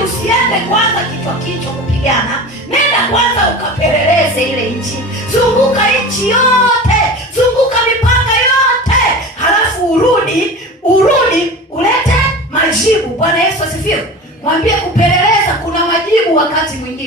lakini usiende kwanza kichwa kupigana. Nenda kwanza ukapeleleze ile nchi, zunguka nchi yote, zunguka mipaka yote, halafu urudi ulete majibu. Bwana Yesu asifiwe. Mwambie kupeleleza kuna majibu wakati mwingine.